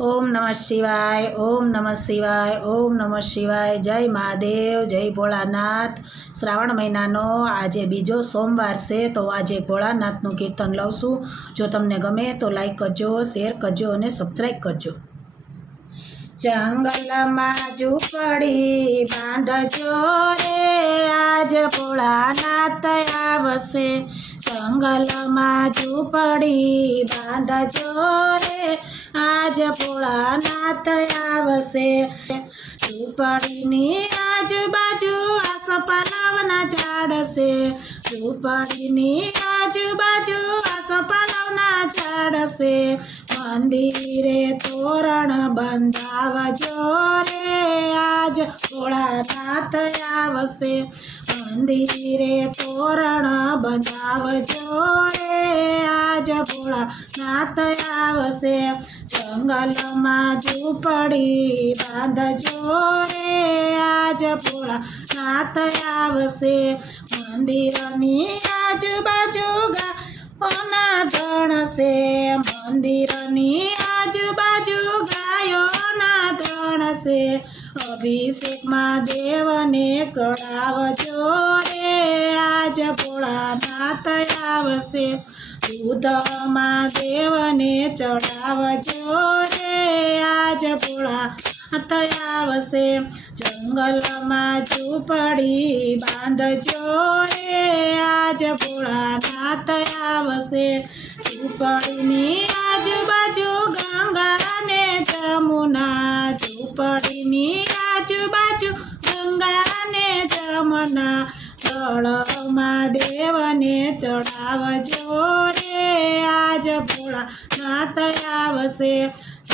ઓમ નમઃ શિવાય, ઓમ નમઃ શિવાય, ઓમ નમઃ શિવાય. જય મહાદેવ, જય ભોળાનાથ. શ્રાવણ મહિનાનો આજે બીજો સોમવાર છે, તો આજે ભોળાનાથનું કીર્તન લઉં છું. જો તમને ગમે તો લાઈક કરજો શેર કરજો અને સબસ્ક્રાઈબ કરજો. જંગલમાં ઝૂંપડી બાંધજો રે, આજ ભોળાનાથ આવશે. જંગલમાં ઝૂંપડી બાંધજો રે આજ ભોળાનાથ આવશે. ઝૂંપડીની આજુબાજુ આસપાલવના ઝાડ છે ઝૂંપડીની આજુબાજુ આસપાલવના ઝાડ છે મંદિરે તોરણ બંધાવજો રે. આજ ભોળાનાથ આવશે. મંદિરે તોરણ બંધાવજો રે. આજ ભોળાનાથ આવશે. જંગલમાં ઝૂંપડી બાંધજો રે. આજ ભોળાનાથ આવશે. મંદિરની આજુબાજુ ગા ઓના ધણશે મંદિરની આજુબાજુ ગાયોના ધણશે અભિષેકમાં દેવને કળાવજો રે. આજ ભોળાનાથ આવશે. દૂધમાં દેવને ચડાવજો રે. આજ ભોળાનાથ આવશે જંગલમાં ઝૂંપડી બાંધજો રે આજ ભોળાનાથ આવશે ઝૂંપડીની આજુબાજુ ગંગા ને જમુના. ઝૂંપડીની આજુબાજુ ગંગા ને જમુના. તળમાં દેવને ચડાવજો રે આજ ભોળાનાથ આવશે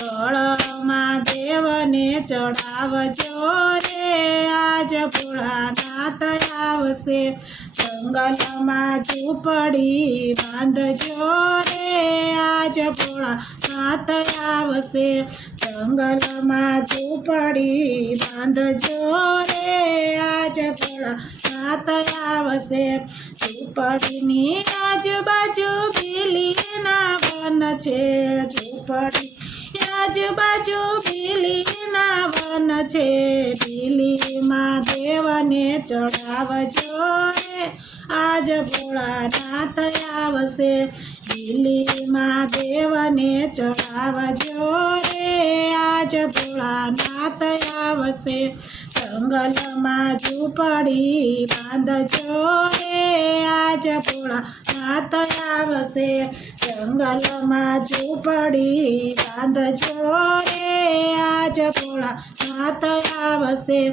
તળમાં દેવને ચડાવજો રે. આજ ભોળાનાથ આવશે. જંગલમાં ઝૂંપડી બાંધજો રે. આજ ભોળાનાથ આવશે. જંગલમાં ઝૂંપડી બાંધજો રે. આજ ભોળાનાથ આવશે. ઝૂંપડીની આજુબાજુ બિલીના વન છે. ઝૂંપડી આજુબાજુ બીલીના વન છે. બીલીમાં દેવને ચડાવજો રે. આજ ભોળાનાથ આવશે. દિલ્હીમાં દેવને ચડાવજો રે. આજ ભોળાનાથ આવશે. જંગલમાં ઝૂંપડી બાંધજો રે. આજ ભોળાનાથ આવશે. જંગલમાં ઝૂંપડી બાંધજો રે. આજ ભોળાનાથ આવશે.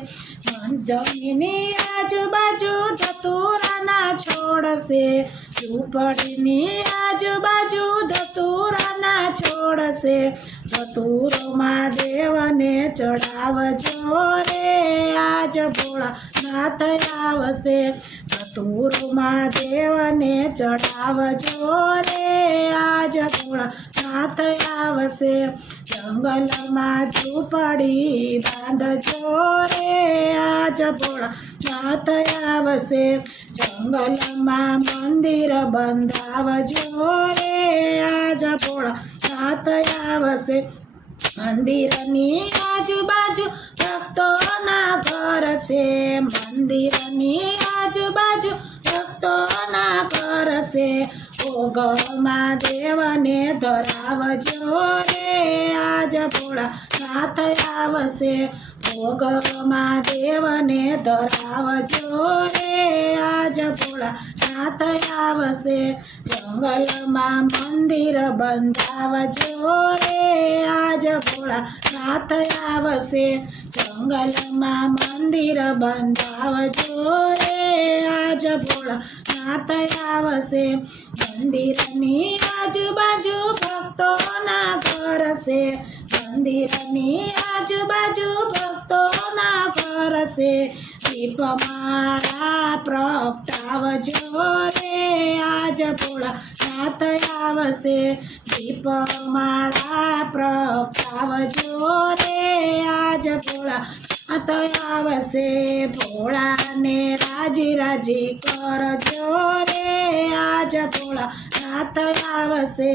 જમીની આજુબાજુ ધતુરાના છોડશે. ઝૂંપડીની આજુબાજુ ધતુરાના છોડશે. ધતુરોમાં દેવને ચડાવજો રે. આજ ભોળાનાથ આવશે. ધતુરોમાં દેવને ચડાવજો રે. આજ ભોળાનાથ આવશે જંગલમાં ઝૂંપડી બાંધજો રે. આજ ભોળાનાથ આવશે જંગલમાં મંદિર બંધાવજો રે. આજ ભોળાનાથ આવશે મંદિરની આજુબાજુ ભક્તોના ઘર છે. મંદિરની આજુબાજુ ભક્તોના ઘર છે. ભોગમાં દેવને ધરાવજો રે. આજ ભોળાનાથ આવશે. ભોગમાં દેવને ધરાવજો રે. આજ ભોળાનાથ વસે જંગલમાં મંદિર બંધાવજો રે આજ ભોળાનાથ આવશે જંગલમાં મંદિર બંધાવજો રે આજ ભોળાનાથ આવશે મંદિરની આજુબાજુ ભક્તોના ઘર છે, મંદિરની આજુબાજુ ભક્તોના ઘર છે દીપમાળા પ્રગટાવજો રે આજ ભોળાનાથ આવશે દીપમાળા પ્રગટાવજો રે આજ ભોળાનાથ આવશે ભોળાને રાજી રાજી કરજો રે આજ ભોળાનાથ આવશે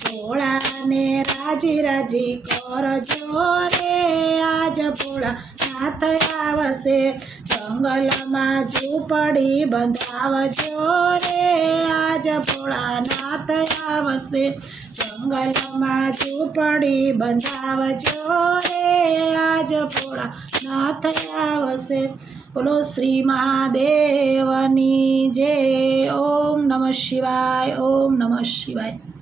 ભોળાને રાજી રાજી કરજો રે આજ ભોળા નાથ આવશે. જંગલમાં ઝૂંપડી બંધાવજો રે આજ ભોળાનાથ આવશે જંગલમાં ઝૂંપડી બંધાવજો રે. આજ ભોળાનાથ આવશે બોલો શ્રી મહાદેવની જય. ઓમ નમઃ શિવાય, ઓમ નમઃ શિવાય.